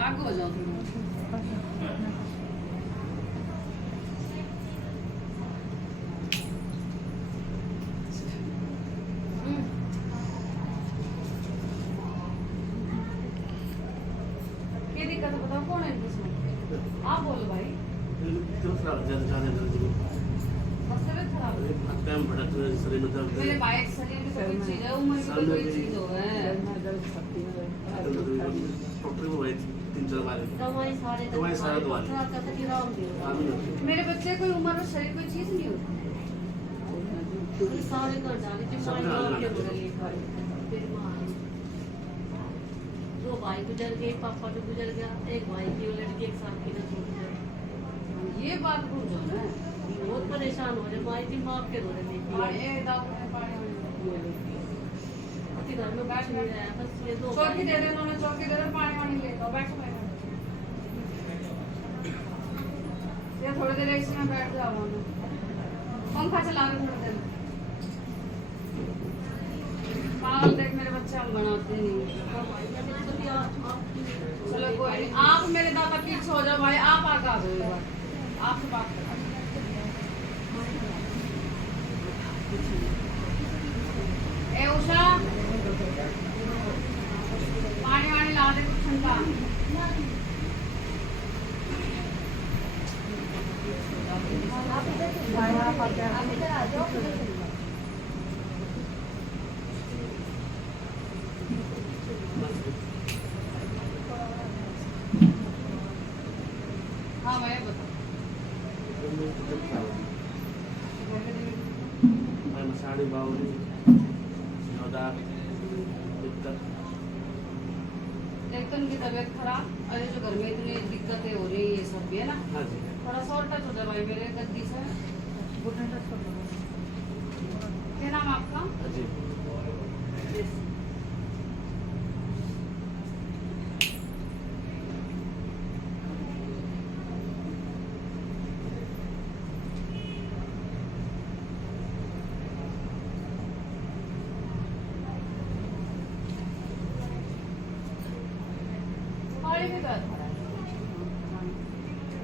आगे हो जाओ थोड़ा। क्या दिक्कत है बताओ, कौन है इसमें? आप बोलो भाई। मसले खराब है। मेरे भाई शरीर में कोई चीज है, उम्र में कोई चीज हो है। दवाई सारा दवा मेरे बच्चे कोई उम्र और शरीर कोई चीज नहीं होती। सारे कर डाले दो भाई गुजर गए, पापा भी गुजर गया, एक भाई की वो लड़की एक साल की ना ये बात भूल जाओ ना। बहुत परेशान हो रहे, माई थी माँ के रो रहे घर में बैठ नहीं रहा, बस ये दो चौकी दे दे, उन्होंने चौकी दे दे, पानी वानी ले लो, बैठो ये थोड़ी देर इसी में बैठ जाओ, पंखा चला रहे थोड़ी देर। पागल देख मेरे बच्चे हम बनाते नहीं। चलो कोई नहीं, आप मेरे दादा पीछे हो जाओ भाई, आप आगे आ जाओ, आपसे बात करो। ए उषा, पानी वानी ला दे कुछ ठंडा। हाँ मैं बताओ। साड़ी बावली एक तो उनकी तबीयत खराब, अरे जो घर में इतनी दिक्कतें हो रही है ये सब भी है ना। हाँ जी थोड़ा सा और टच हो जाए भाई मेरे गद्दी से। क्या नाम आपका? जी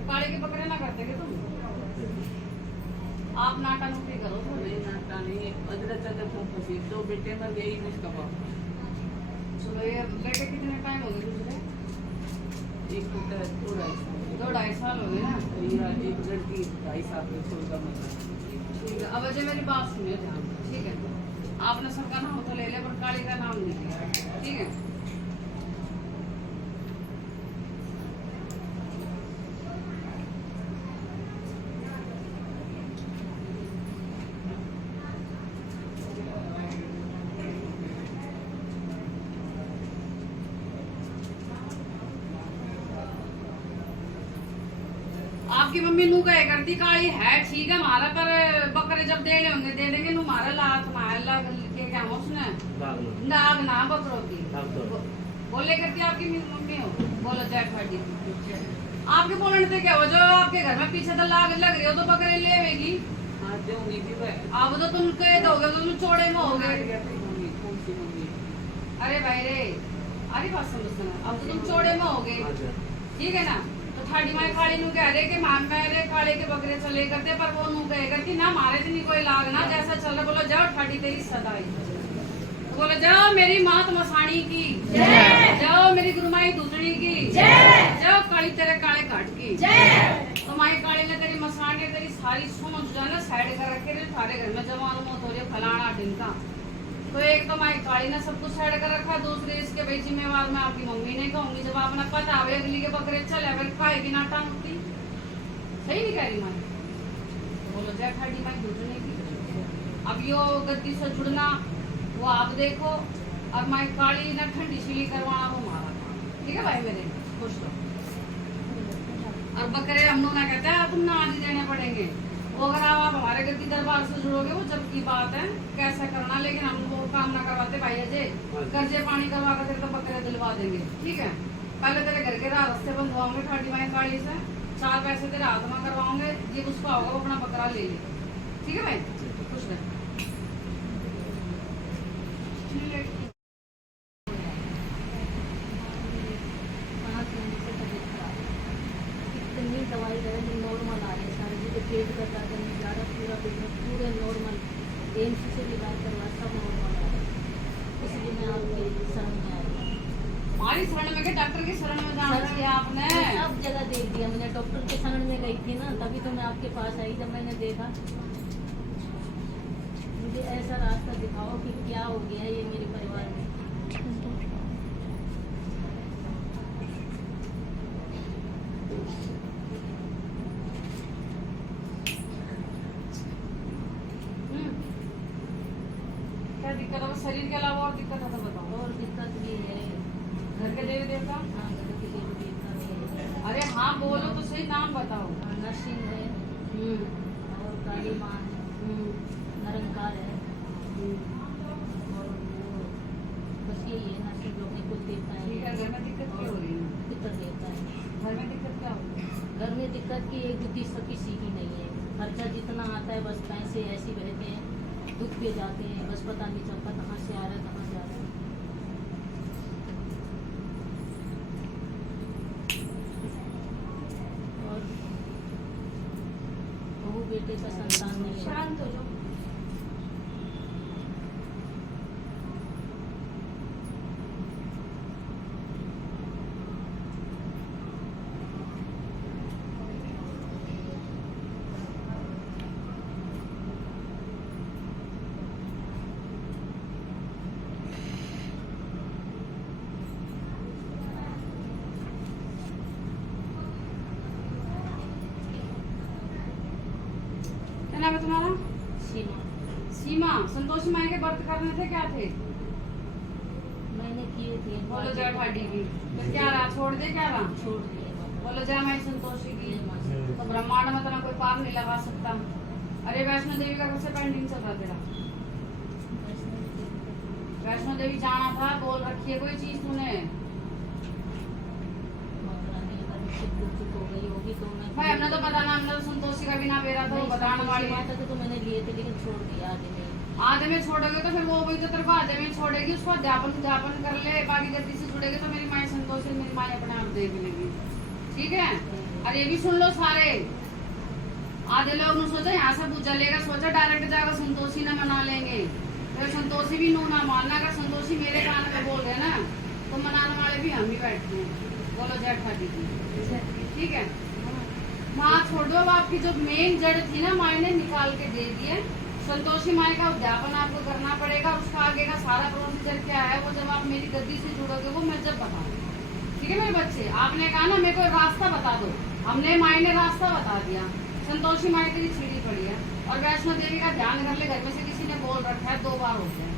काले के पकड़े ना करते क्या तुम? आप नाटा नुकरी करो थोड़ी। नाटा नहीं, अदरक फंसी, दो बेटे मर गए, इसका बाप। चलो ये बेटे कितने टाइम हो गए दूसरे? एक बेटा 2-2.5 साल हो गए ना। एक लड़की 2.5 साल में छोड़ का मतलब। ठीक है, अब अजय मेरी बात सुनिए ध्यान, ठीक है? आपने सबका नाम तो ले लिया पर काली का नाम नहीं लिया, ठीक है? आपकी मम्मी नू कहे करती काली है, ठीक है हमारा, पर बकरे जब देने होंगे दे देंगे, नू मारा लात मार के क्या हो उसने नाग ना बकरों की बोले करती। आपकी मम्मी हो बोलो जय खाड़ी। आपके बोलने से क्या हो, जो आपके घर में पीछे तो लाग लग रही हो तो बकरे लेवेगी। अब तो तुम कह दोगे तो तुम चौड़े में हो गए। अरे भाई रे, अरे बात समझते ना, अब तो तुम चौड़े में हो गए, ठीक है ना? थाड़ी माई काली नू कह रहे कि मान मेरे काले के बकरे चले करते, पर वो नू कहे करती ना मारे से नहीं कोई लाग ना, जैसा चल रहा बोलो जाओ ठाडी तेरी सदाई। तो बोलो जाओ मेरी मात मसाणी की जय, जाओ मेरी गुरुमाई दूधड़ी की जय, जाओ काली तेरे काले घाट की जय। तो माई काली ने तेरी मसाणी तेरी सारी सोच जो है साइड कर रखे थे, सारे घर में जवान मौत हो रही फलाना ढिमका। तो एक तो माई काली ने सब कुछ साइड कर रखा, दूसरे इसके भाई जिम्मेवार मैं आपकी मम्मी नहीं कहूंगी। जब आपने पता आवे अगली के बकरे चले फिर खाए की नाटा मुक्ति, सही नहीं कह रही माई? बोलो जय खाड़ी माई जुड़ने की। अब यो गद्दी से जुड़ना वो आप देखो, और माई काली ने ठंडी शीली करवाना वो मारा, ठीक है भाई मेरे खुश रहो। और बकरे हम लोग ना कहते हैं तुम ना आज ही देने पड़ेंगे, वो अगर आप हमारे गद्दी दरबार से जुड़ोगे वो जब की बात है कैसे करना, लेकिन हम वो काम ना करवाते भाई अजय, कर्जे पानी करवा कर तेरे तो बकरे दिलवा देंगे, ठीक है? पहले तेरे घर के रास्ते बंधवाओगे ठाडी माई काली से, 4 पैसे तेरे हाथ में करवाओगे, ये उसका होगा वो अपना बकरा ले ले, ठीक है भाई? खुश रहे। रिजल्ट है नॉर्मल आ रहे सर जी के पेट का दर्द नहीं जा रहा पूरा पेट में पूरे नॉर्मल एम्स से भी इलाज करवा सब नॉर्मल आ रहा है इसलिए मैं आपकी शरण में आई हमारी शरण में के डॉक्टर की शरण में जाना सर, चाहिए आपने। सब जगह देख दिया मैंने डॉक्टर के शरण में गई थी ना तभी तो मैं आपके पास आई जब मैंने देखा मुझे ऐसा रास्ता दिखाओ कि क्या हो गया है ये मेरे परिवार में क्या दिक्कत है? शरीर के अलावा और दिक्कत है तो बताओ। और दिक्कत भी है घर के देवी देवता? हाँ घर की देवी देवता भी है अरे हाँ बोलो तो सही, नाम बताओ। नरसिंह है और काली माँ है निरंकार है और वो बस यही है नरसिंह जो अपने कुल देवता ठीक है, है घर में दिक्कत क्या हो रही है? पितर देवता है घर में दिक्कत क्या हो रही है? घर में दिक्कत की एक बुद्धि सब किसी की नहीं है खर्चा जितना आता है बस पैसे ऐसे ही बहते हैं दुख पे जाते हैं बस पता नहीं चलता कहाँ से आ रहा है कहाँ जा रहा है और बहू बेटे का संतान नहीं है शांत हो जाओ। क्या नाम है तुम्हारा? सीमा सीमा। संतोषी माई के व्रत करने थे, क्या थे? मैंने किए थे बोलो जय ठाडी की। फिर क्या रहा? छोड़ दे क्या रहा? छोड़ दिए बाबा। बोलो जय माई संतोषी की। जय माँ से। तो ब्रह्मांड में तना कोई पार नहीं लगा सकता। अरे वैष्णो देवी का कब से पेंडिंग चल रहा तेरा? वैष्णो देवी जाना था, बोल रखी है कोई चीज तूने? भाई हमने तो बताना, हमने तो संतोषी का भी ना बेरा था, वो बताने वाली है। तो मैंने लिए थे लेकिन छोड़ दिया आगे नहीं आधे में छोड़ोगे तो फिर वो वही तो तेरे को आधे में छोड़ेगी, उसको अध्यापन कर ले, बाकी गति से जुड़ेगी तो मेरी माँ संतोषी मेरी माँ अपने आप देख लेगी। ठीक है? और ये भी सुन लो सारे, आधे लोग ने सोचा यहाँ से पूछा लेगा, सोचा डायरेक्ट जाकर संतोषी ने मना लेंगे, फिर संतोषी भी नू ना मानना। अगर संतोषी मेरे कान में बोल रहे ना तो मनाने वाले भी हम ही बैठते हैं। बोलो जय ठाडी की। ठीक है? वहाँ छोड़ दो। अब आपकी जो मेन जड़ थी ना माई ने निकाल के दे दी है। संतोषी माई का उद्यापन आपको करना पड़ेगा। उसका आगे का सारा प्रोसीजर क्या है वो जब आप मेरी गद्दी से जुड़ोगे वो मैं जब बताऊंगी। ठीक है मेरे बच्चे? आपने कहा ना मेरे को रास्ता बता दो, हमने माई ने रास्ता बता दिया। संतोषी माई तेरी सीढ़ी पड़ी है। और वैष्णो देवी का ध्यान कर ले, घर में से किसी ने बोल रखा है 2 बार हो गया,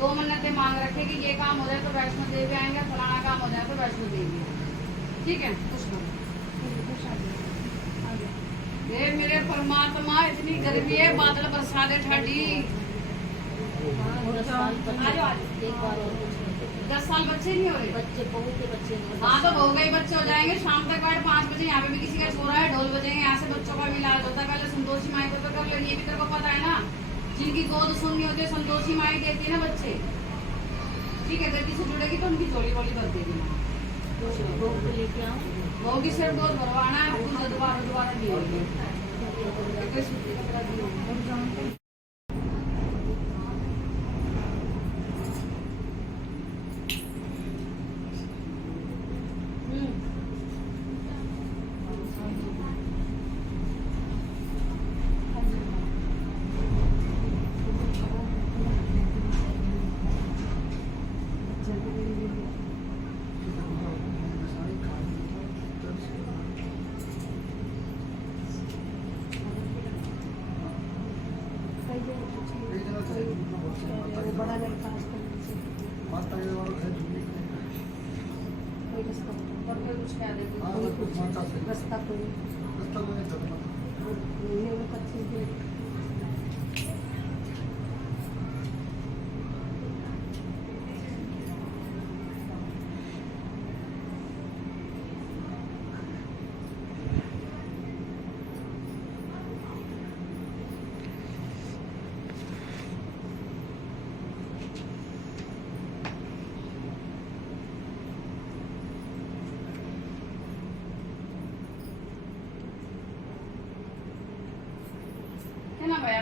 2 मन्नतें मांग रखे कि ये काम हो जाए तो वैष्णो देवी आएंगे, फलाना काम हो जाए तो वैष्णो देवी आएंगे। ठीक है? कुछ करो। ये मेरे परमात्मा, इतनी गर्मी है, बादल बरसा दे ठाडी। 10 साल एक बार और कुछ नहीं। 10 साल बच्चे नहीं हो रहे? बच्चे बहू के बच्चे नहीं हाँ तो हो गए, बच्चे हो जाएंगे। शाम तक बैठ 5 बजे यहाँ पे भी किसी का सो रहा है, ढोल बजेंगे, यहाँ से बच्चों का भी इलाज होता है। पहले संतोषी माई को तो कर लो, ये भी तेरे को पता है ना, जिनकी गोद सुननी होती है संतोषी माई देती है ना बच्चे। ठीक है? गद्दी से जुड़ेगी तो उनकी झोली वोली भर देगी ना। बहू को लेके आऊँ होगी सिर्फ गोद भरवाना है, कुछ दोबारा नहीं होगी। बड़ा लड़का और कोई कुछ क्या देगी? रास्ता कोई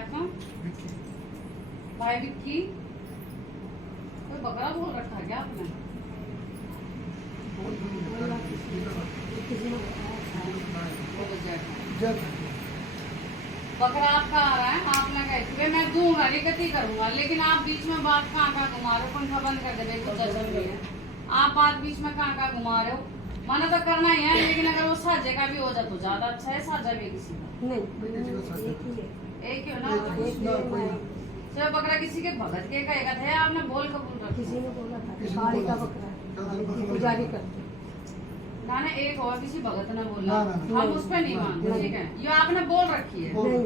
आपका? भाई विक्की? कोई बकरा बोल रखा है क्या आपने? किसी ने वो बजा। जब बकरा आपका आ रहा है, आपने कहे थे मैं दूंगा रिकती करूंगा, लेकिन आप बीच में बात कहाँ घुमा रहे हो? पंखा बंद कर दे, कुछ चल रही है। आप बात बीच में कहाँ घुमा रहे हो? मना तो करना ही है, लेकिन अगर वो साझे का भी हो जाए तो ज्यादा अच्छा है। साझा भी किसी का नहीं, एक ही है। एक ही हो ना। एक ही है। जब बकरा किसी के भगत के कहेगा था, आपने बोल कबूल रखा। किसी ने बोला था कि बाड़ी का बकरा है, पुजारी करते। ना ना, एक और किसी भगत ने बोला, ना, ना, ना। हम उस पर नहीं मानते, नहीं। ठीक है? ये आपने बोल रखी है। नहीं,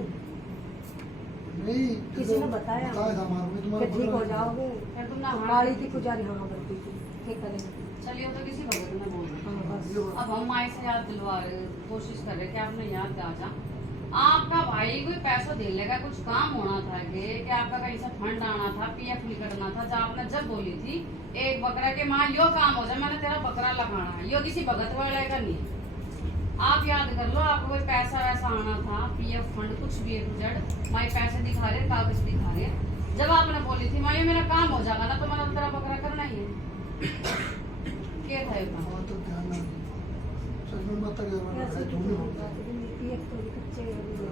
नहीं किसी ने बताया था हमारे को, कि तुम्हारा ठीक हो जाओगे। फिर तुम ना तो हाँ बाड़ी की पुजारी हाँ बनती थी, क्या करें? चलिए, तो किसी भगत ने बोल रखा। हाँ, बस। अब हम माई से याद दिलवा रहे, कोशिश कर रहे कि आपने याद दिला जा। आपका भाई कोई पैसा दे लेगा, कुछ काम होना था कि आपका कहीं से फंड आना था, पीएफ निकलना था, जब आपने जब बोली थी एक बकरा के माँ यो काम हो जाए, मैंने तेरा बकरा लगाना है, यो किसी भगत वाले का नहीं है। आप याद कर लो, आपको कोई पैसा वैसा आना था, पीएफ फंड कुछ भी A माई पैसे दिखा रहे, कागज दिखा रहे। जब आपने बोली थी माँ ये मेरा काम हो जाएगा ना, तो मैंने तेरा बकरा करना ही है। क्या था ये काम? और तो ध्यान ना सच में मत ऐसे कर, झूठ नहीं बोलता। एक तो कच्चे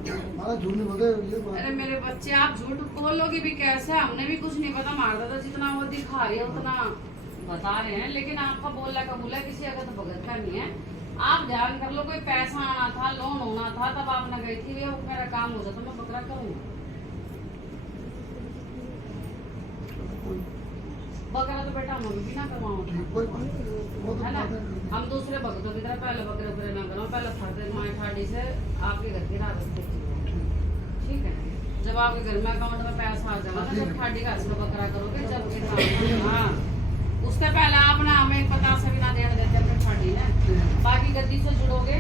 हमारा झूठ नहीं बोलते ये बात। अरे मेरे बच्चे, आप झूठ बोलोगे भी कैसे? हमने भी कुछ नहीं पता, मारता तो जितना वो दिखा रही है उतना बता रहे हैं, लेकिन आपका बोला कबूला किसी अगर तो भगत का नहीं है। आप ध्यान कर लो, कोई पैसा आना था, लोन होना था, तब आपने गई थी ये मेरा काम हो जाता, मैं बकरा करूँगा। बकरा तो बेटा हम भी ना करवाओ, कोई बात नहीं, वो तो है ना? बात है। हम दूसरे भगतों की तरह पहले बकरे बकरे ना करो, पहले फर्दे माए ठाडी से आपके घर की रात देखिए, ठीक है? जब आपके घर में अकाउंट में पैसा आ जाएगा ना, जब ठाडी का असर बकरा करोगे, जब हाँ उससे पहले आप ना हमें 50 भी ना देने देते अपने ठाडी ने, बाकी गद्दी से जुड़ोगे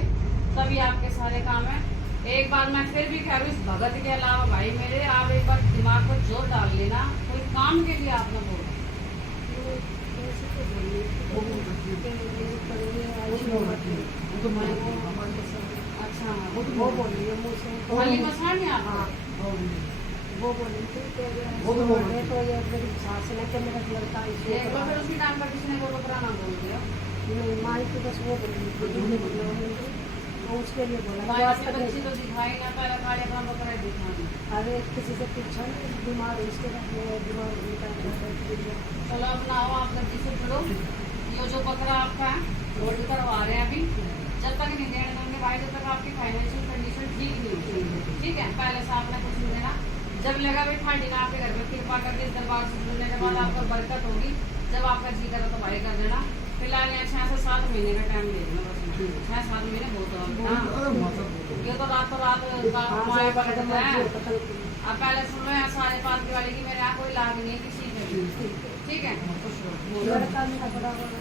तभी आपके सारे काम है। एक बार मैं फिर भी कह रही हूँ, इस भगत के अलावा भाई मेरे, आप एक बार दिमाग पर जोर डाल लेना, कोई काम के लिए आपने बोला। वो तो मैं हमारे अच्छा, वो बोली है मुँह से। खाली मसाल नहीं आता। हाँ, वो बोली थी कि वो तो बोल रही तो ये मेरी सास ने कि मेरा लड़का इसलिए एक बार फिर उसी टाइम पर किसी ने वो बकरा ना बोल दिया। नहीं, माँ की बस वो बोली थी, वो उसके लिए बोला भाई आज के तक बच्ची तो दिखाई ना, पहले खाली अपना बकरा ही दिखाना। अरे किसी से पूछा नहीं, बीमार इसके बाद वो बीमार उनका चलो अपना आओ, आप गद्दी से जुड़ो। ये जो बकरा आपका है होल्ड करवा रहे हैं अभी, जब तक नहीं देने देंगे भाई, जब तक आपकी फाइनेंशियल कंडीशन ठीक नहीं होती, ठीक है? पहले से आपने कुछ नहीं देना, जब लगा भाई ठाडी ना आपके घर में कृपा करके इस दरबार से जुड़ने के बाद आपको बरकत होगी, जब आपका जी करो तो भाई कर देना। फिलहाल यहाँ 6 से 7 महीने का टाइम दे देना, बस 6-7 महीने बहुत हो। अरे मतलब ये तो रातों रात हमारे बगल में है। अब पहले सुन लो, यहाँ सारे पालकी वाले की मेरे यहाँ कोई लाभ नहीं है किसी के भी, ठीक है? खुश रहो, बोलो। लड़का मेरा बड़ा बड़ा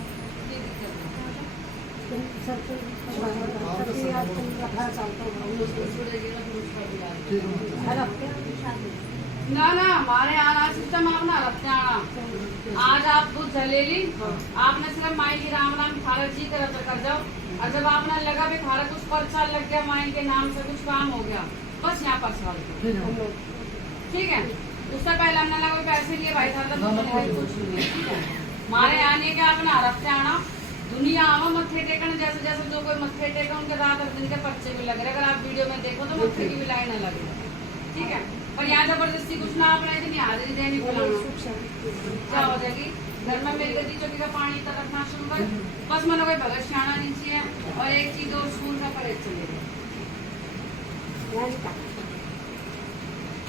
ये दिक्कत है। सर पे 18 साल का हुआ, उसको जुड़ेगी ना, फिर उसका भी लाभ। ठीक है। हर हफ्ते शादी। ना ना, हमारे यहाँ सिस्टम आप ना रखते आना। आज आप दूध जले ली, आपने सिर्फ माई की राम राम खारा जी कर जाओ, और जब आपने लगा भी खारा कुछ पर्चा लग गया माई के नाम से, कुछ काम हो गया, बस यहाँ पर्चा ठीक है। ठीक है? उससे पहले हमने लगा पैसे लिए भाई साहब, तो कुछ नहीं है, ठीक है? हमारे यहाँ नहीं है कि आपने हर हफ्ते आना, दुनिया आवा मत्थे टेकन, जैसे जैसे जो कोई मत्थे टेका उनके रात और दिन के पर्चे भी लग रहे, अगर आप वीडियो में देखो तो मत्थे की भी लाइन लगे, ठीक है? पर यहाँ जबरदस्ती कुछ ना अपना इतनी हाजिरी देनी बुलाना क्या हो जाएगी। घर में मेरी गद्दी चौकी का पानी तक रखना शुरू कर, बस मैंने कोई भगत शाना नहीं चाहिए। और एक चीज और, स्कूल का परहेज चलेगा,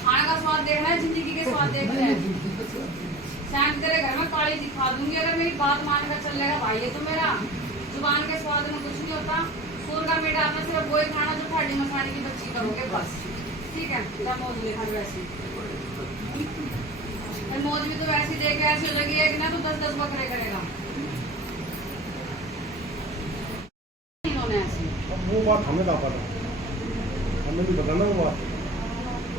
खाने का स्वाद देखना है, जिंदगी के स्वाद देखना है। शायद तेरे घर में काली दिखा दूंगी अगर मेरी बात मान कर चल जाएगा भाई, ये तो मेरा जुबान के स्वाद में कुछ नहीं होता। सूर का मीठा आपने सिर्फ वही खाना जो ठाडी मसाने की बच्ची करोगे, बस, ठीक है? क्या मौज लेना वैसे, मौज भी तो वैसी देख ऐसी हो जाएगी, एक ना तो 10-10 बकरे करेगा इन्होंने ऐसे। अब वो बात हमें क्या पता, हमें भी बताना वो बात।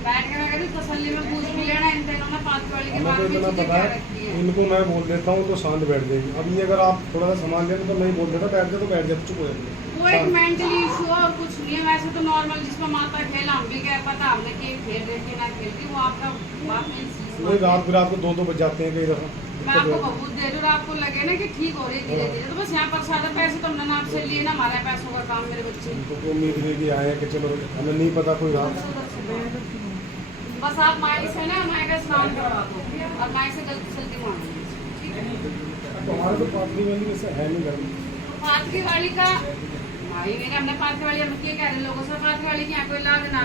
बैठ के मैं कहती तसल्ली में पूछ भी लेना इन दिनों में पाँच वाली के हमें बारे तो में इतना चीजें पता क्या है, रखी है। इनको मैं बोल देता हूँ तो शांत बैठ जाएगी। अब ये अगर आप थोड़ा सा सामान लेते तो नहीं बोल देता, बैठ जाए तो बैठ जाते, चुप हो जाते। वो एक मेंटली इशू है और कुछ नहीं है। वैसे तो नॉर्मल जिसमें माता खेल हम भी क्या पता हमने गेम खेल रही थी ना खेल रही, वो आपका बात में नहीं, रात को 2 बज जाते हैं कई दफ़ा। मैं आपको बहुत दे दूँ, आपको लगे ना कि ठीक हो रही है धीरे धीरे, तो बस यहाँ पर सादा पैसे तो हमने आपसे लिए ना, हमारे पैसों का काम मेरे बच्चे। उनको तो उम्मीद है कि आए कि चलो, हमें नहीं पता कोई रात। बस आप माई से ना माई का स्नान करवा दो और माई से गलती सलती मार दो, ठीक है। तो हमारे तो पाथरी वाली वैसे है नहीं घर में। पाथरी वाली का भाई मेरे हमने पाथरी वाली हम क्या कह रहे लोगों से, पाथरी वाली की यहाँ कोई लाभ ना,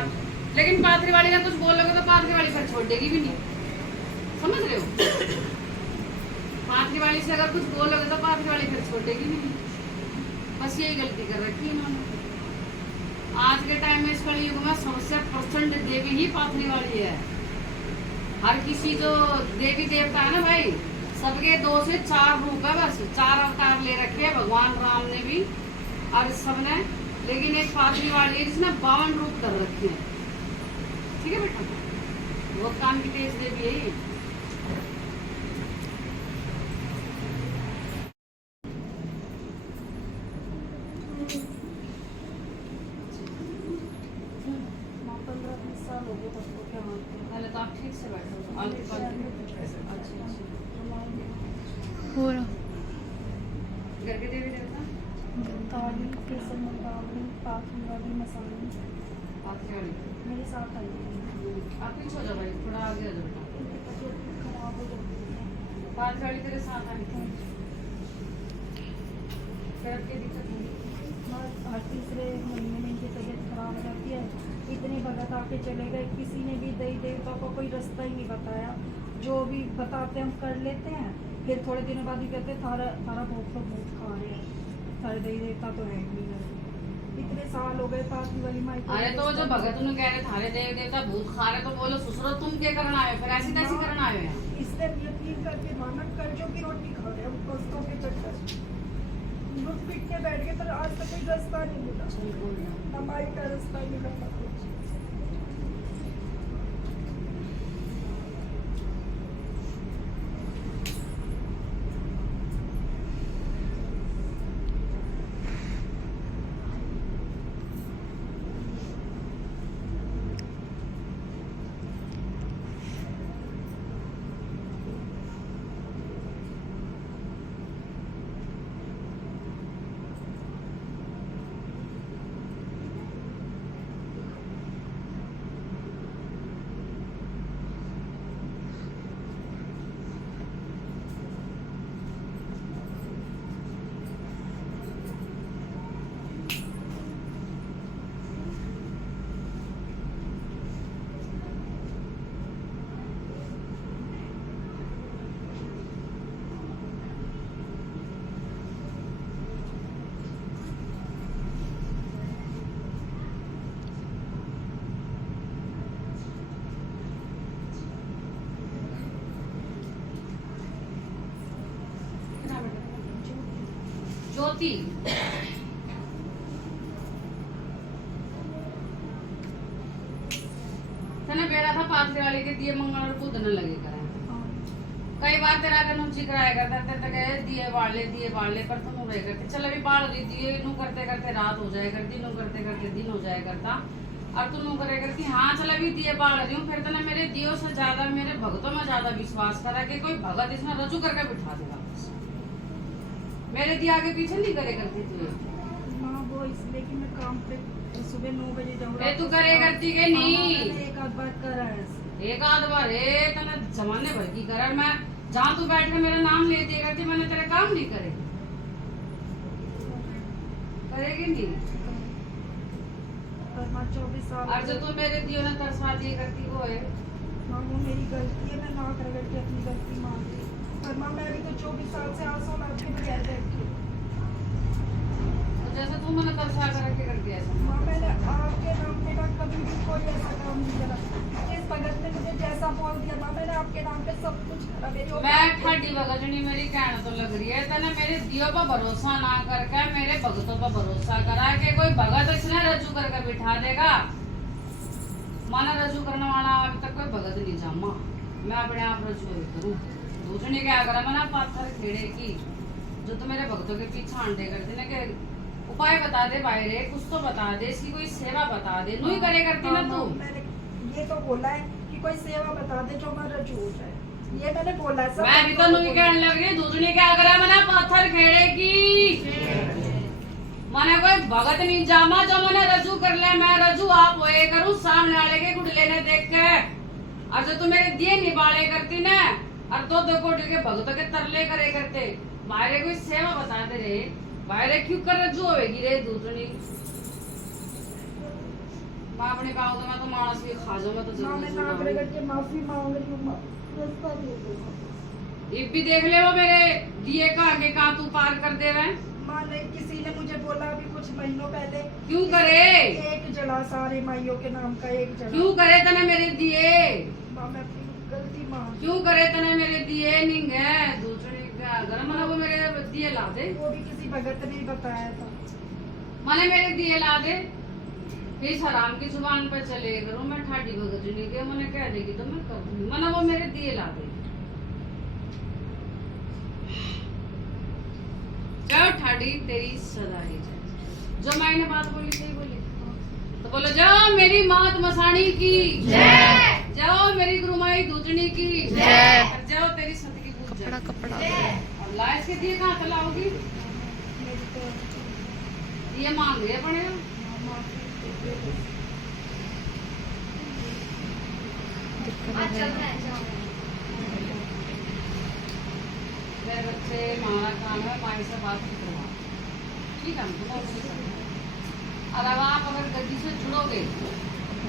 लेकिन पाथरी वाली का कुछ बोलोगे तो पाथरी वाली फिर छोड़ देगी भी नहीं, समझ रहे हो। पाथरी वाली से अगर कुछ बोलोगे तो पाथरी वाली फिर छोड़ देगी भी नहीं। बस यही गलती कर रखी है इन्होंने। आज के टाइम में इस कलयुग में सबसे प्रचंड देवी ही पाथरी वाली है। हर किसी जो देवी देवता है ना भाई, सबके 2 से 4 रूप है, बस 4 अवतार ले रखे हैं भगवान राम ने भी और सबने, लेकिन एक पाथरी वाली है जिसने 52 रूप कर रखे हैं, ठीक है बेटा। वो काम की तेज देवी है ये। माँ 15-20 साल हो गए सबको क्या मानते हैं। पहले तो आप ठीक से बैठो, आलतू फालतू। अच्छा अच्छा। घर के देवी देवता ताली, केसर मंगावली, पाथरी वाली, मसानी पाथरी वाली। मेरे साथ आई है। आप पीछे हो जाओ भाई, थोड़ा आगे आ जाओ बेटा। इनकी तबीयत खराब हो जाती है। पाथरी वाली तेरे साथ आई थी, फिर अब क्या दिक्कत हुई? हर तीसरे महीने में इनकी तबीयत खराब हो जाती है। इतने भगत आके चले गए, किसी ने भी देवी देवता को कोई रास्ता ही नहीं बताया। जो भी बताते हम कर लेते हैं, फिर थोड़े दिनों बाद ही कहते थारा थारा भूत तो भूत खा रहे हैं, थारे देवी देवता तो है ही नहीं। इतने साल हो गए पाथरी वाली माई को। अरे तो जो भगत उन्हें कह रहे थारे देवी देवता भूत खा रहे, तो बोलो ससुरो तुम क्या करना आए, फिर ऐसी तैसी करना आए हैं। इसने यकीन करके माना कर्जों की रोटी खा रहे हैं, हम कष्टों के चक्कर लुट पिट के बैठ गए, पर आज तक कोई रास्ता नहीं मिला। हमारी का रास्ता मिला था कुछ। ज्योति तने बेड़ा था पाथरी वाले के दिए मंगल और खुद न लगे करे। कई बार तेरा का नुची कराया करता तेरे दिए बाढ़ ले पर तुम रह करते चल अभी बाढ़ रही दिए नू करते करते रात हो जाए करती, नू करते करते दिन हो जाए करता और तू नू करे करती हाँ चल अभी दिए बाढ़ रही हूँ। फिर तने मेरे दियो से ज्यादा मेरे भगतों में ज्यादा विश्वास करा कि कोई भगत इसमें रजू करके बिठा देगा। मेरे दिए आगे पीछे नहीं करे करती तू। माँ वो इसलिए कि मैं काम पे सुबह 9 बजे जाऊँ। ए तू करे करती के नहीं एक आध बार करा है ऐसे। एक आध बार तने जमाने भर की करा। मैं जहाँ तू बैठ के मेरा नाम ले दिया करती मैंने तेरे काम नहीं करे करेगी नहीं। पर माँ 24 साल और जो तू मेरे दियो ने तरसवा दिए करती वो है माँ वो मेरी गलती है, मैं ना कर करके अपनी गलती मानती। पर माँ मैं भी तो 24 साल से आंसू में आपके बगैर बैठी। तो जैसे तू मैंने तरसवा कर दिया ऐसा। माँ मैंने आपके नाम पे ना कभी भी कोई ऐसा काम नहीं करा। इस भगत ने मुझे जैसा बोल दिया माँ मैंने आपके नाम पे सब कुछ करा। मेरी मैं ठाडी भगतनी मेरी कहना तो लग रही है तने मेरे दियो पर भरोसा ना करके मेरे भगतों पर भरोसा करा कि कोई भगत इसने रजू करके बिठा देगा। माना रजू करने वाला अभी तक कोई भगत नहीं जामा, मैं अपने आप रजू करूँ। दूसरे ने क्या करा मना पाथर खेड़े की जो तो मेरे भक्तों के पीछे आंटे करते ना कि उपाय बता दे भाई रे, कुछ तो बता दे, इसकी कोई सेवा बता दे, नू ही करे करती ना तू। मैंने ये तो बोला है कि कोई सेवा बता दे जो मैं रजू हो जाए, ये मैंने बोला है। मैं भी तो नू ही कहने लग रही, दूसरे ने क्या करा मना पाथर खेड़े की मने कोई भगत नहीं जामा जो मने रजू कर ले, मैं रजू आप होए करूँ सामने वाले के गुडले ने देख के, और जो तू मेरे दिए निबाले करती ना और दो कोटी के भगतों के तरले करे करते, मारे कोई सेवा बता दे रे, मारे क्यों कर रजू होएगी रे दूसरी। मैं अपने गाँव तो मैं तो मानस भी खा जाऊँ, मैं तो माँ मैं ना करे करके माफी मांग रही हूँ, रास्ता दे दो। ये भी देख ले वो मेरे दिए का आगे कहाँ तू पार कर दे रहे। माँ ने किसी ने मुझे बोला अभी कुछ महीनों पहले, क्यों करे? एक जला सारे माइयों के नाम का एक जला। क्यों करे तने मेरे दिए? माँ मैं अपनी गलती मान। क्यों करे तने मेरे दिए नहीं गए दूसरे का घर मना वो मेरे दिए ला दे, वो भी किसी भगत ने ही बताया था। मने मेरे दिए ला दे, इस हराम की जुबान पर चले करूँ मैं ठाडी भगत नहीं के मने कह देगी तो मैं कर दूंगी, मना वो मेरे दिए ला दे। जाओ ठाडी तेरी सदा ही जाए, जो मैंने बात बोली सही बोली तो बोलो जाओ मेरी मात मसानी की जय, जाओ मेरी गुरुमाई दूजनी की जय, जाओ तेरी सत की पूज जाए। कपड़ा और लाश के दिए कहाँ चलाओगी? ये मांग रहे पड़ेगा। मेरे बच्चे हमारा काम है माई से बात करवा, ठीक है और अब आप अगर गद्दी से जुड़ोगे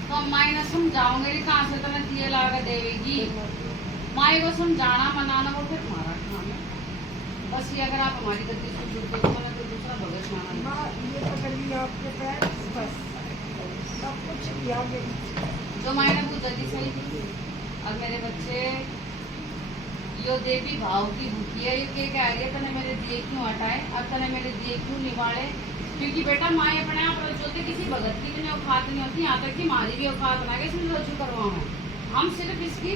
तो माई ने समझाओगे कहाँ से तुम्हें दिए लाकर देवेगी, माई को समझाना मनाना वो फिर हमारा काम है। बस ये अगर आप हमारी गद्दी से जुड़ते हो तो तो दूसरा भगत माना माँ ये पकड़ लिया आपके पैर, बस सब कुछ किया गया। जो माई ने वो जल्दी सही थी। और मेरे बच्चे यो देवी भाव की भूखी है, ये क्या कह रही है तने मेरे दिए क्यों हटाए और तने मेरे दिए क्यों निवाड़े, क्योंकि बेटा माँ अपने आप रजोते किसी भगत की भी औकात नहीं होती, यहाँ तक कि हमारी भी औकात ना इसमें रजू करवाऊँ। हम सिर्फ इसकी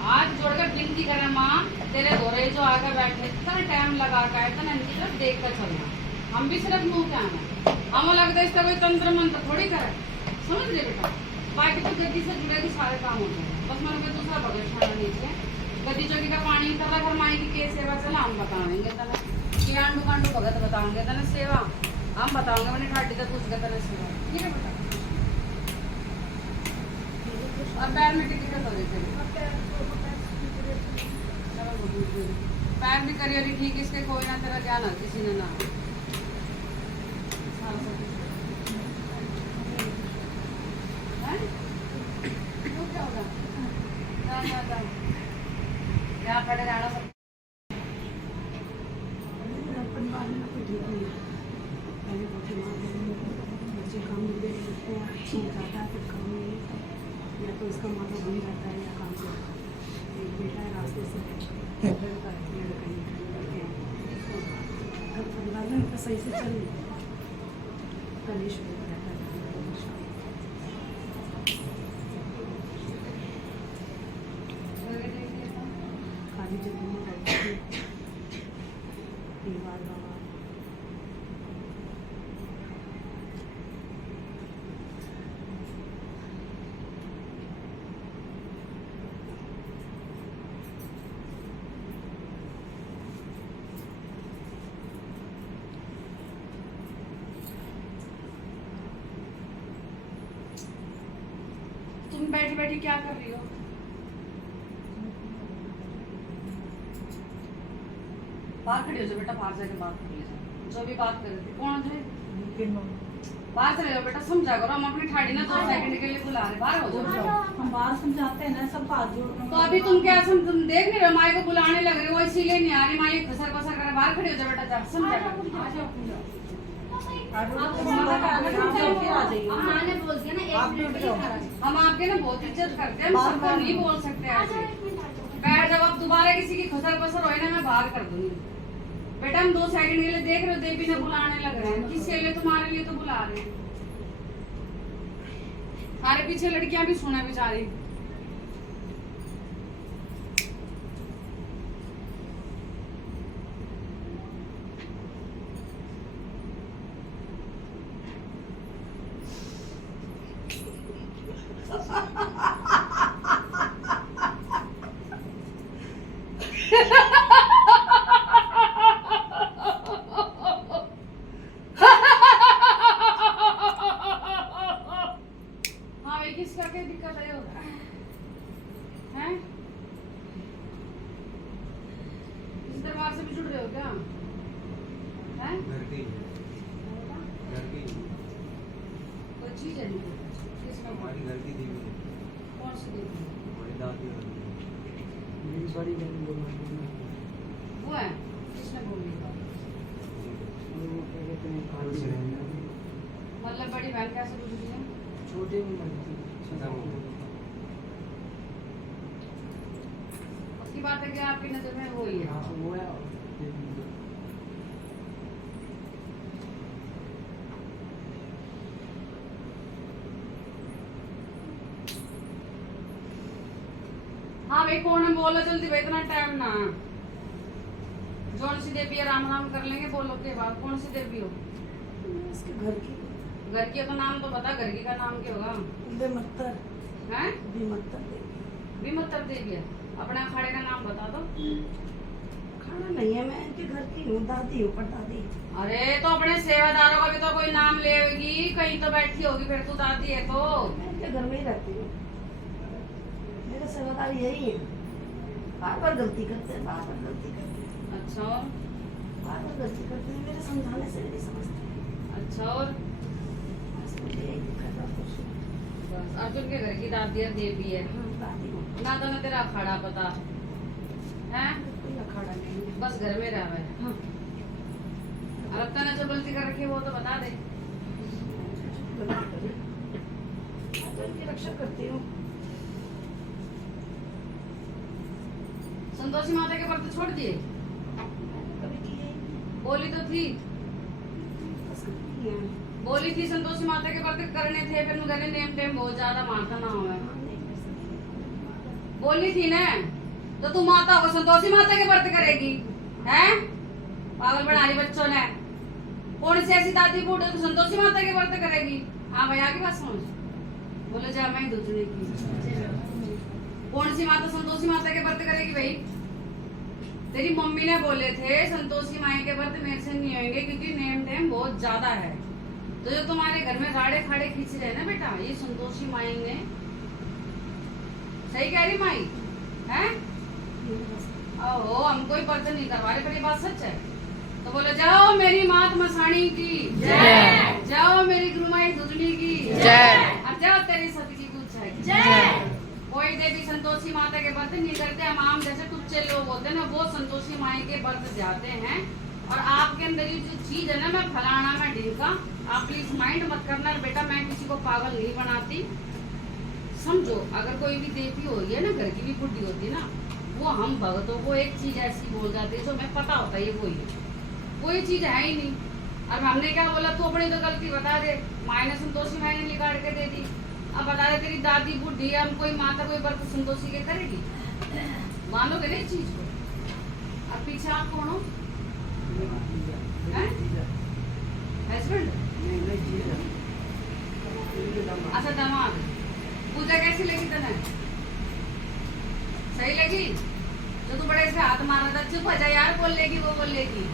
हाथ जोड़कर विनती करें माँ तेरे घोड़े जो आकर बैठे इतना टाइम लगा कर इतना तरफ देख कर चलना, हम भी सिर्फ मुँह क्या है हमें लगता है इसका कोई तंत्र मंत्र थोड़ी करे, समझ ले बेटा। बाकी तो गद्दी से जुड़े भी सारे काम होते हैं, बस मैंने कोई दूसरा भगत छाना नहीं है। गद्दी चौकी का पानी तब घर माई की के सेवा चला हम बताएंगे तना कि आंडू कांडू भगत बताओगे तना सेवा हम बताओगे, मैंने ठाडी तक पूछ गए तना सेवा, ठीक है बेटा। और पैर में टिकट हो रही थी, पैर भी करिए ठीक, इसके कोई ना तेरा ज्ञान है किसी ने ना यहाँ पड़े रहना सब पहले बहुत बच्चे काम मिल गए जाता है, फिर काम नहीं मिलता, या तो इसका माता बन जाता है या काम से एक बेटा है रास्ते से लड़का है, लड़का निकल घर परिवार में इतना सही से चल कलेश हो जाता है। खाली जगह में बैठती परिवार बाबा तुम बैठी बैठी क्या कर रही हो? बाहर खड़ी हो जाओ बेटा, बाहर जाके बात कर लीजिए जो भी बात कर रही थी। कौन थे? बाहर चले जाओ बेटा, समझा करो हम अपनी ठाड़ी ना 2 सेकंड के लिए बुला रहे, बाहर हो जाओ। हम बाहर समझाते हैं ना, सब हाथ जोड़ तो अभी तुम क्या तुम देख नहीं रहे माई को बुलाने लग रहे हो, इसीलिए नहीं आ रही माई खसर बसर कर, बाहर खड़ी हो जाओ बेटा, जा समझा करो। हम आपके ना बहुत इज्जत करते हैं, हम सबको नहीं बोल सकते ऐसे। बैठ जब आप दोबारा किसी की खसर बसर हो ना मैं बाहर कर दूंगी बेटा। हम 2 सेकंड के लिए देख रहे हो देवी ने बुलाने लग रहे हैं, किसके लिए? तुम्हारे लिए तो बुला रहे हैं। हमारे पीछे लड़कियां भी सुने बेचारी। हाँ भाई, किसका क्या दिक्कत है होगा हैं? इस दरबार से भी जुड़ रहे हो क्या हैं? घर की कोई चीज है नहीं किसका? हमारी घर की देवी है, कौन सी देवी? हमारी दादी और मेरी बड़ी बहन बोल वो है किसने बोली? वो क्या कहते हैं काली बहन मतलब बड़ी बहन कैसे जुड़ी है? छोटे में लगती उसकी बात है कि आपकी नजर में वो ही है। हाँ वो है और हाँ भाई, कौन है बोलो जल्दी भाई, इतना टाइम ना। जौन सी देवी है राम राम कर लेंगे, बोलो के बाद कौन सी देवी हो? इसके घर की घर की तो नाम तो बता, घर की का नाम क्या होगा? बेमत्तर हैं? बेमत्तर देवी विमत्तर देवी है। अपने अखाड़े का नाम बता दो। खाना नहीं है, मैं इनके घर की हूँ, दादी हूँ, परदादी। अरे तो अपने सेवादारों का भी तो कोई नाम लेगी, कहीं तो बैठी होगी, फिर तू दादी है तो। मैं इनके घर में ही रहती हूँ, मेरे सेवादार यही है। बार बार गलती करते हैं, बार बार गलती करते हैं, अच्छा और? बार बार गलती करते हैं, मेरे समझाने से नहीं समझते। अच्छा और? बस मुझे यही दिक्कत है, कुछ नहीं। बस अर्जुन के घर की दादी है, देवी है हाँ, दादी हूँ, ना, तो ना तेरा अखाड़ा पता है, कोई अखाड़ा नहीं है। बस घर में रह है। हाँ, और अब तने जो गलती कर रखी है वो तो बता दे। गलती करी, मैं तो इनकी रक्षा करती हूँ। संतोषी माता के व्रत छोड़ दिए? कभी किए ही नहीं, बोली तो थी, बस कभी किए हैं। बोली थी संतोषी माता के व्रत करने थे, फिर मुझे नेम टेम बहुत ज्यादा मारता ना हो। हाँ, नहीं कर सकती। बोली थी ना, तो तू माता हो, संतोषी माता के व्रत करेगी हैं? पागल बना रही बच्चों ने। कौन सी ऐसी दादी बूढ़ है तो संतोषी माता के व्रत करेगी? हाँ भैया की बात समझ। बोले जा मैं दूसरे की। कौन सी माता संतोषी माता के व्रत करेगी भाई? तेरी मम्मी ने बोले थे संतोषी माई के व्रत मेरे से नहीं होंगे क्योंकि नेम टेम बहुत ज्यादा है। तो जो तुम्हारे घर में राड़े खाड़े खींच रहे हैं ना बेटा, ये संतोषी माई ने। सही कह रही माई है? ओहो, हम कोई व्रत नहीं करवा रहे, पर ये बात सच है। तो बोले जाओ मेरी मात मसाणी की जय, जाओ मेरी गुरुमाई दुजनी की जय, अब जाओ तेरी सती की पूछा की जय। कोई देवी संतोषी माता के व्रत नहीं करते। हम आम जैसे टुच्चे लोग होते हैं ना, वो संतोषी माई के व्रत जाते हैं। और आपके अंदर ये जो चीज है ना, मैं फलाना मैं ढिंका, आप प्लीज माइंड मत करना बेटा, मैं किसी को पागल नहीं बनाती। समझो, अगर कोई भी देवी होगी है ना, घर की भी बुद्धि होती है ना, वो हम भगतों को एक चीज ऐसी बोल जाती है जो हमें पता होता है ये वही है, कोई चीज है ही नहीं। अब हमने क्या बोला, तू अपनी तो गलती बता दे। माँ ने संतोषी माई ने निकाल के दे दी, अब बता दे तेरी दादी बुढ़ी है, हम कोई माता कोई व्रत संतोषी के करेगी? मानोगे नहीं इस चीज को? अब पीछे आप कौन हो? हस्बैंड? अच्छा दामाद। पूजा कैसी लगी तने? सही लगी? जो तू बड़े से हाथ मारा था, चुप हो जा यार, बोल लेगी वो बोल लेगी।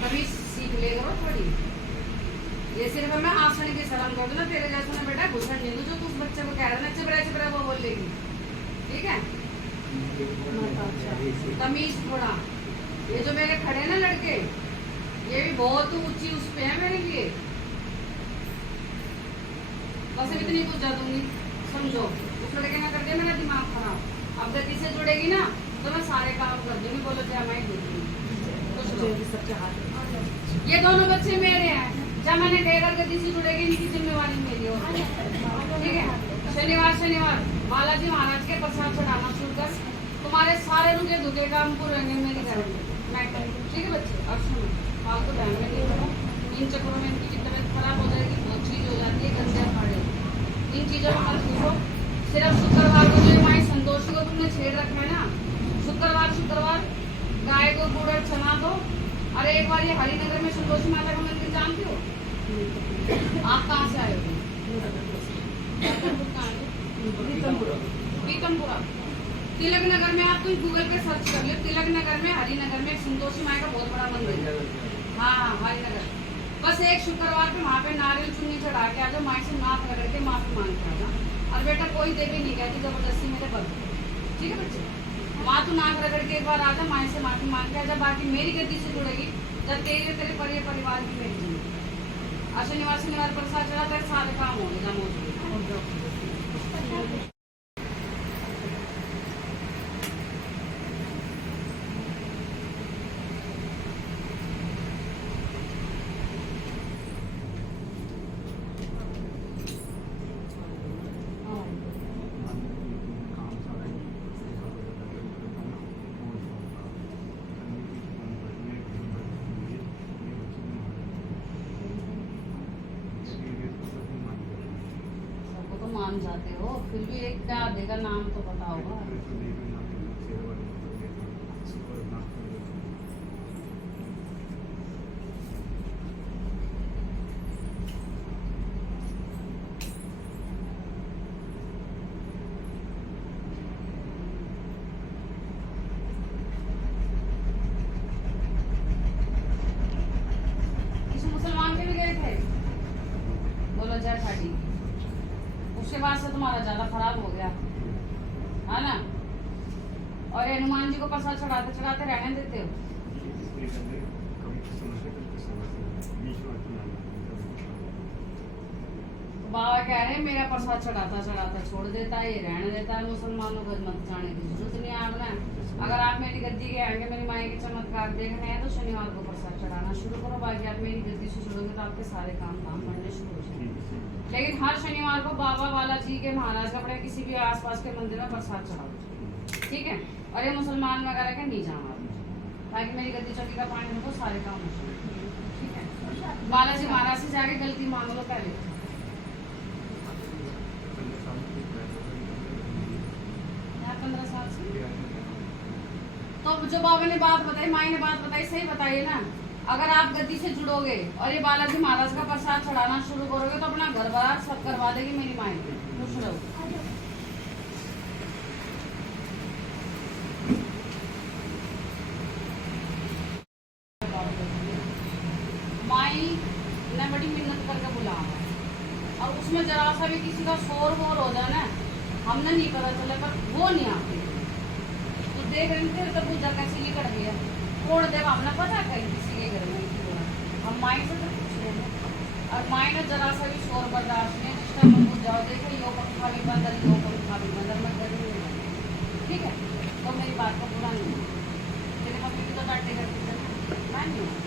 कभी सीख ले करो थोड़ी। ये सिर्फ मैं आसन की शर्म कर दूं ना, तेरे जैसे ना बेटा घुसन नहीं दूं जो तू उस बच्चे को कह रहा है ना, चिप रहा वो बोल लेगी। ठीक है? तमीज थोड़ा। ये जो मेरे खड़े ना लड़के, ये भी बहुत ऊंची उस पे है मेरे लिए। बस इतनी पूजा दूंगी, समझो। उस लड़के ने कर दिया मेरा दिमाग खराब। अब गति से जुड़ेगी ना तो मैं सारे काम कर दूंगी। बोलो जय माई दूंगी। ये दोनों बच्चे मेरे हैं। जब मैंने डेगर गति से जुड़ेगी, इनकी जिम्मेवारी मेरी होगी। ठीक है? शनिवार बालाजी महाराज के प्रसाद चढ़ाना शुरू कर, तुम्हारे सारे रुके दुखे काम पूरे होंगे मेरी घर में। मैं ठीक है बच्चे? और सुनो, फालतू ध्यान में नहीं करो। इन चक्करों में इनकी तबीयत खराब हो जाएगी, बहुत चीज हो जाती है, गंदे फाड़े। इन चीजों में मत घुसो। सिर्फ शुक्रवार को जो माई संतोषी को तुमने छेड़ रखा है ना, शुक्रवार गाय को गुड़ और चना दो। अरे एक बार ये हरिनगर में संतोषी माता का मंदिर जानती हो? आप कहाँ से आए हो? पीतमपुरा। तिलक नगर में आप कुछ गूगल पे सर्च कर लो, तिलक नगर में हरिनगर में संतोषी माई का बहुत बड़ा मंदिर है। हाँ हरिनगर। बस एक शुक्रवार पे वहाँ पे नारियल चुन्नी चढ़ा के आ जाओ, माई से नाक रगड़ के माफी मांग के आ जाओ। और बेटा कोई देवी नहीं कहती जबरदस्ती मेरे पर, ठीक है बच्चे? माँ तू नाक रगड़ के एक बार आ जा, माई से माफी मांग के आ जा। बाकी मेरी गद्दी से जुड़ेगी जब तेरी और तेरे परिवार की मेरी जिंदगी। और शनिवार प्रसाद चढ़ा तेरे सारे काम हो गए। मान जाते हो, फिर भी एक क्या देगा नाम तो पता होगा। किसी मुसलमान के भी गए थे, बोलो जय ठाडी। उसके बाद से तुम्हारा ज्यादा खराब हो गया है ना। और हनुमान जी को प्रसाद चढ़ाते चढ़ाते रहने देते हो। बाबा कह रहे हैं मेरा प्रसाद चढ़ाता चढ़ाता छोड़ देता है, ये रहने देता है। मुसलमानों को मत जाने की जरूरत नहीं है आपने। अगर आप मेरी गद्दी के आएंगे, मेरी माई के चमत्कार देखने हैं तो शनिवार को प्रसाद चढ़ाना शुरू करो। बाकी आप मेरी गद्दी से जुड़ोगे तो आपके सारे काम बनने शुरू हो जाएंगे। लेकिन हर शनिवार को बाबा बालाजी के, महाराज का बड़े किसी भी आसपास के मंदिर में प्रसाद चढ़ाओ, ठीक है? और ये मुसलमान वगैरह के नहीं जाना, ताकि मेरी गद्दी चौकी का पानी रखो, सारे काम हो जाए, ठीक है? बालाजी महाराज से जाके गलती मांग लो पहले। 15 साल से तो जो बाबा ने बात बताई, माई ने बात बताई, सही बताइए ना। अगर आप गद्दी से जुड़ोगे और ये बालाजी महाराज का प्रसाद चढ़ाना शुरू करोगे तो अपना घर बार सब करवा देगी मेरी माई। खुश रहो। माई ने बड़ी मेहनत करके बुलाया और उसमें जरा सा भी किसी का शोर वोर हो जाए ना, हमने नहीं पता चला, पर वो नहीं आती। तो देख रहे थे तब पूजा कैसे निकल गया, छोड़ दे, हमने पता कहीं किसी के घर में हम माई से तो पूछ रहे हैं। और माई ने जरा सा भी शोर बर्दाश्त नहीं, जिस टाइम हम जाओ देखो यो पंखा भी बंद है, यो पंखा भी बंद है, मैं करी नहीं, ठीक है? तो मेरी बात को पूरा नहीं है। तेरी मम्मी की तो डांटे करती है ना, मैं नहीं हूँ।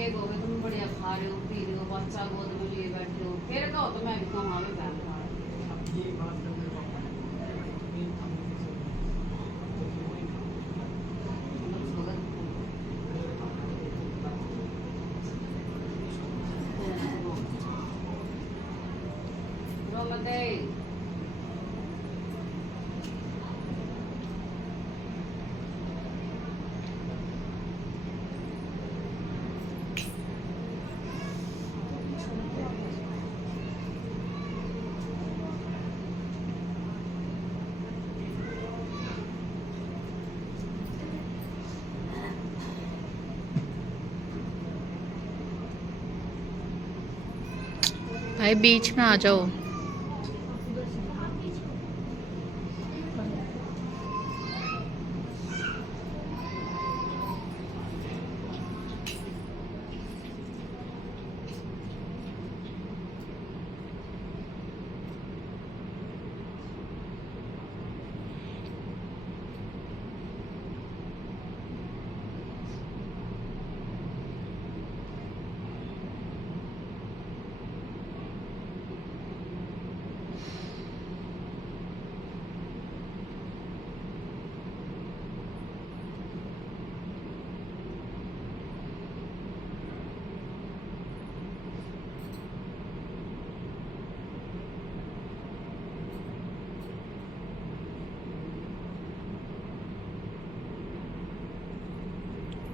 एक हो गए तुम बढ़िया खा रहे हो, पी रहे हो, बच्चा गोद में लिए बैठे हो, फिर कहो तो मैं भी कमा में बैठ रहा भाई बीच में आ जाओ।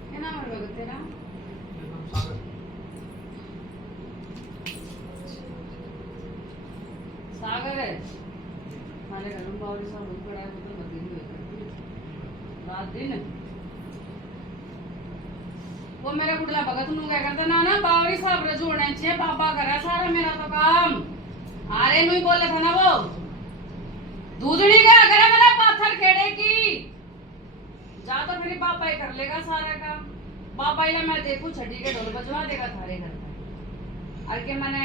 क्या नाम है भगत तेरा? सागर है। हमारे घर में बावरी साहब बहुत बड़ा है, वो तो बदली हुई करती है रात दिन। वो मेरा गुडला भगत नू क्या करता ना ना बावरी साहब रजू होने चाहिए, पापा करा सारा मेरा तो काम। अरे नू ही बोले था ना वो दूधड़ी क्या करे मेरा पाथर खेड़े की जा, तो फिर पापा ही कर लेगा सारा काम। पापा ही मैं देखू छठी के ढोल बजवा देगा थारे घर पर। और के मैंने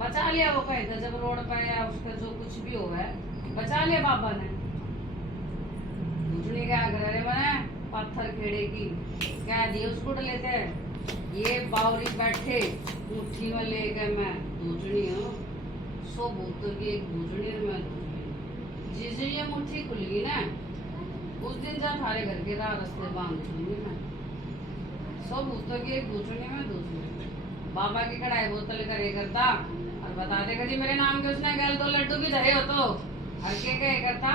बचा लिया, वो कहे था जब रोड पे आया उसका जो कुछ भी हो है बचा लिया पापा ने। दूसरी क्या कर रहे मैंने पत्थर खेड़े की क्या दिए उसको लेते ये बावरी बैठे मुट्ठी में लेके मैं दूसरी हूँ सो बोतल की एक दूसरी में जिस दिन ये मुट्ठी खुल गई ना उस दिन जा थारे घर के रास्ते बांध दूंगी मैं। सो बोतल की एक दूसरी में दूसरी बाबा की कढ़ाई बोतल करे करता और बता दे कभी मेरे नाम के उसने गल 2 लड्डू भी धरे हो तो और के कहे करता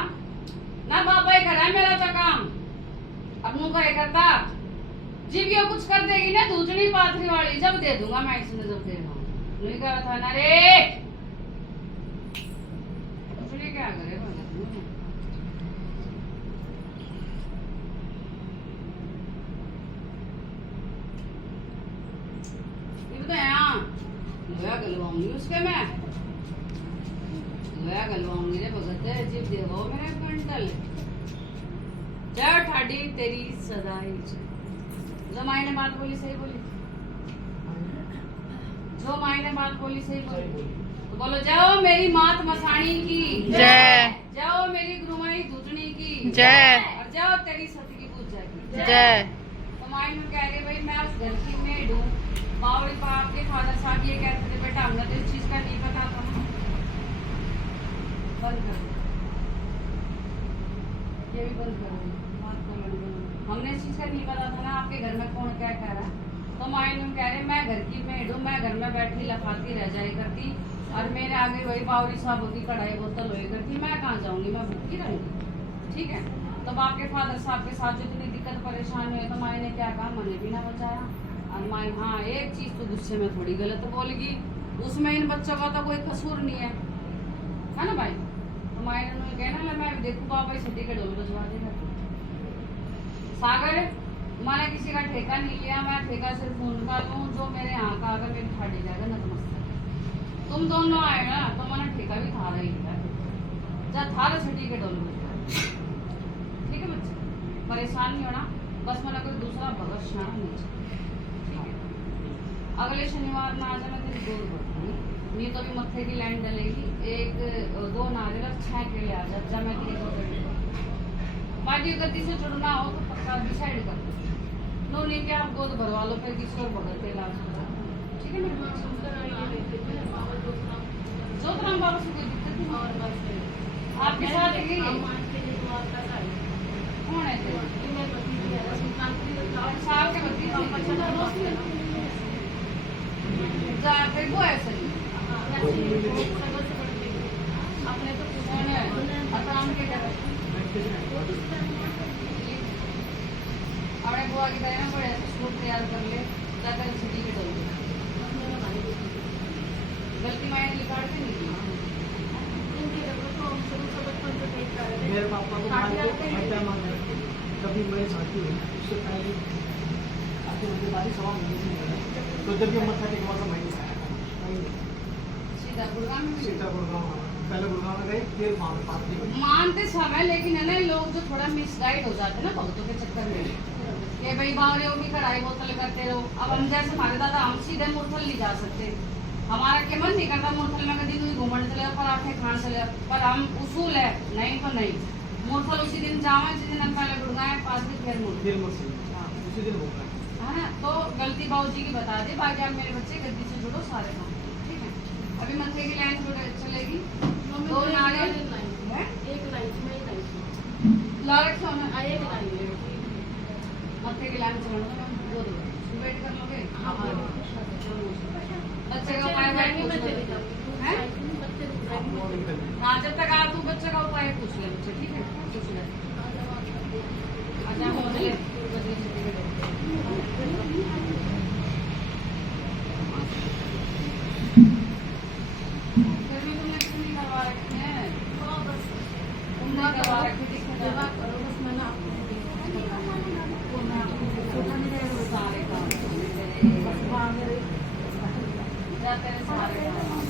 ना बाबा ही करा है मेरा तो काम। अपनों कहे करता जीव ये कुछ कर देगी ना दूसरी पाथरी वाली जब दे दूंगा मैं इसने जब दे दूंगा नहीं कहा था ना रे दूसरी क्या करे ये तो यहाँ लोया गलवाऊंगी उसके मैं लोया गलवाऊंगी रे भगत है जीव देवो मेरे कंटल जय ठाडी तेरी सदाई जो माई ने बात बोली सही बोली, जो माई ने बात बोली सही बोली तो बोलो जाओ मेरी मात मसाणी की जय, जाओ मेरी गुरुमाई दूधनी की जय, और जाओ तेरी सती की पूजा की जय। तो माई में कह रही भाई मैं उस घर की मेड हूँ। बावड़ी पाप के फादर साहब ये कहते थे बेटा हमने तो इस चीज का नहीं पता था। बंद कर दो ये भी बंद कर दो हमने इस चीज का नहीं पता था ना आपके घर में कौन क्या कह रहा है। तो माई ने कह रहे मैं घर की मेड हूँ, मैं घर में बैठी लफाती रह जाए करती और मेरे आगे वही बावरी साहब होती कढ़ाई बोतल हुई करती, मैं कहाँ जाऊंगी मैं भूखी रहूंगी। ठीक है तब आपके फादर साहब के साथ जो इतनी दिक्कत परेशान हुए तो माई ने क्या कहा मैंने भी ना बचाया। और माई हाँ एक चीज तो गुस्से में थोड़ी गलत बोलेगी उसमें इन बच्चों का तो कोई कसूर नहीं है ना भाई। तो माई ने कहना मैं देखू बाबा छठी के ढोल बजवा देगा। सागर मैंने किसी का ठेका नहीं लिया, मैं ठेका सिर्फ उनका लूँ जो मेरे यहाँ का अगर मेरी ठाडी जाएगा नतमस्तक। तुम दोनों आए ना तो मैंने ठेका भी थारा ही लिया जा थारा छठी के ढोल बजवा। ठीक है बच्चे परेशान नहीं होना बस मैंने कोई दूसरा भगत शान नहीं। ठीक है अगले शनिवार में आ जाना तेरी दूर बढ़ूंगी नहीं तो भी मत्थे की लाइन डलेगी 1-2 नारियल और 6 केले आ जा मैं तेरी बाकी गति से जुड़ना हो तो पक्का डिसाइड कर लो नहीं क्या आप गोद भरवा लो फिर किसी और भगत के इलाज ठीक है मेरे जोतराम बाबा से कोई दिक्कत नहीं आपके साथ कौन है साल के बत्ती फिर वो ऐसा अपने तो कौन है आसाम के घर अपने बुआ की तरह बड़े सूट तैयार कर ले जाकर छठी के डोल गलती मायने लिखाड़ के नहीं मेरे पापा को कभी मेरे साथी हुई उससे पहले आके मुझे बारी 1.5 महीने से तो जब भी मत्था टेकवा का महीने सीधा गुड़गांव में भी सीधा गुड़गांव, पहले गुड़गांव में गए फिर वहाँ पे पार्टी बनी। मानते सब है, लेकिन है ना लोग जो थोड़ा मिसगाइड हो जाते हैं ना भक्तों के चक्कर में कि भाई बावरे भी कढ़ाई बोतल करते रहो। अब हम जैसे हमारे दादा हम सीधे मुरथल नहीं जा सकते, हमारा के मन नहीं करता मुरथल में कभी कोई घूमने चले पराठे खाने चले, पर हम उसूल है नहीं तो नहीं। मुरथल उसी दिन जावा जिस दिन हम पहले गुड़गांव पास भी फिर फिर मुरथल। मुझसे हाँ उसी दिन बोला। है ना, तो गलती बाबूजी की बता दे, बाकी आप मेरे बच्चे गद्दी से जुड़ो सारे काम, ठीक है। अभी मत्थे की लाइन जुड़े चलेगी, दो नारियल है एक लाइन में ही लाइन ला रखे हो ना, एक लाइन मत्थे की लाइन चढ़ना मैं बोल दूँ, वेट कर लोगे। बच्चे का उपाय मैं पूछ लूँ, हैं? हाँ जब तक आप तू बच्चे का उपाय पूछ ले बच्चे, ठीक है पूछ ले। अच्छा हो चले बदली छुट्टी में फिर भी तुमने क्यों नहीं करवा रखे हैं? तुमने करवा रखे दिक्कत करो बस मैंने आपको सारे काम तेरे सारे काम